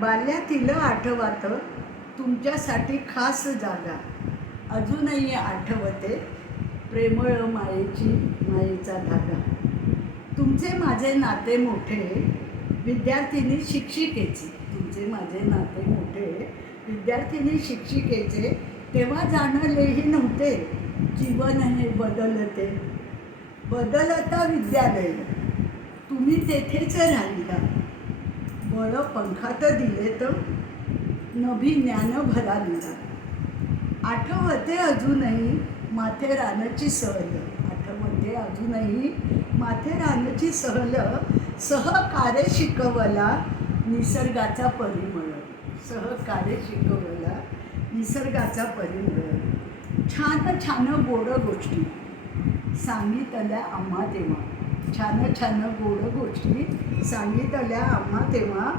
बाल्यातील आठवात तुमच्यासाठी खास जागा, अजूनही आठवते प्रेमळ मायेचा धागा. तुमचे माझे नाते मोठे विद्यार्थिनी शिक्षिकेचे, तुमचे माझे नाते मोठे विद्यार्थिनी शिक्षिकेचे. तेव्हा जाणलेही नव्हते जीवन हे बदलते, बदलता विद्यालय. तुम्ही तेथेच राहिला, बळ पंखात दिलेत, नभी ज्ञान भराविला. आठवते अजूनही माथेरानची सहल, आठवते अजूनही माथेरानची सहल. सहकार्य शिकवला निसर्गाचा परिमळ, सहकार्य शिकवला निसर्गाचा परिमळ. छान छान गोड गोष्टी सांगितल्या आम्हा तेव्हा, छान छान गोड गोष्टी सांगितल्या आम्हा तेव्हा.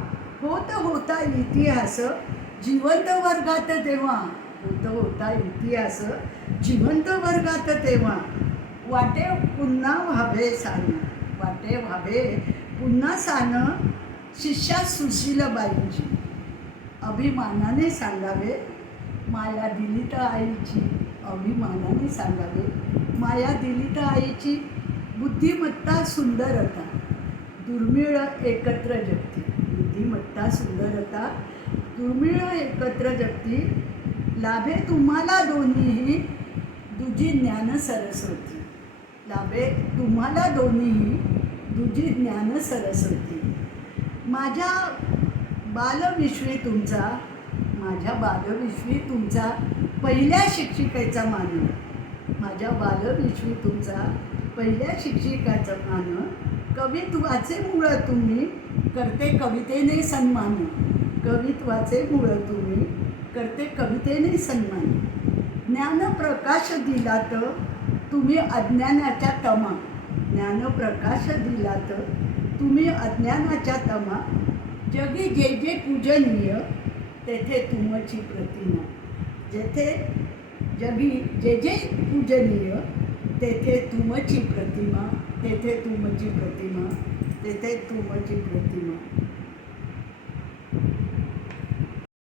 होत होता इतिहास जिवंत वर्गात तेव्हा, होत होता इतिहास जिवंत वर्गात तेव्हा. वाटे पुन्हा व्हावे सान, वाटे व्हावे पुन्हा सान. शिष्या सुशीलबाईंची अभिमानाने सांगावे माया दिली तर आईची, अभिमानाने सांगावे माया दिली तर आईची. बुद्धिमत्ता सुंदरता दुर्मिळ एकत्र जगती, बुद्धिमत्ता सुंदरता दुर्मिळ एकत्र जगती. लाभे तुम्हाला दोन्हीही दुजी ज्ञान सरस्वती, लाभे तुम्हाला दोन्हीही दुजी ज्ञान सरस्वती. माझ्या बालविश्वी तुमचा, माझ्या बालविश्वी तुमचा पहिल्या शिक्षिकेचा मान, माझ्या बालविश्वी तुमचा पहिल्या शिक्षिकाचा मान. कवित्वाचे मूळ तुम्ही करते कवितेने सन्मान, कवित्वाचे मूळ तुम्ही करते कवितेने सन्मान. ज्ञानप्रकाश दिलात तुम्ही अज्ञानाच्या तमा, ज्ञानप्रकाश दिलात तुम्ही अज्ञानाच्या तमा. जगी जे जे पूजनीय तेथे तुमची प्रतिमा, जेथे जगी जे जे पूजनीय तेथे तुमची प्रतिमा, तेथे तुमची प्रतिमा, तेथे तुमची प्रतिमा.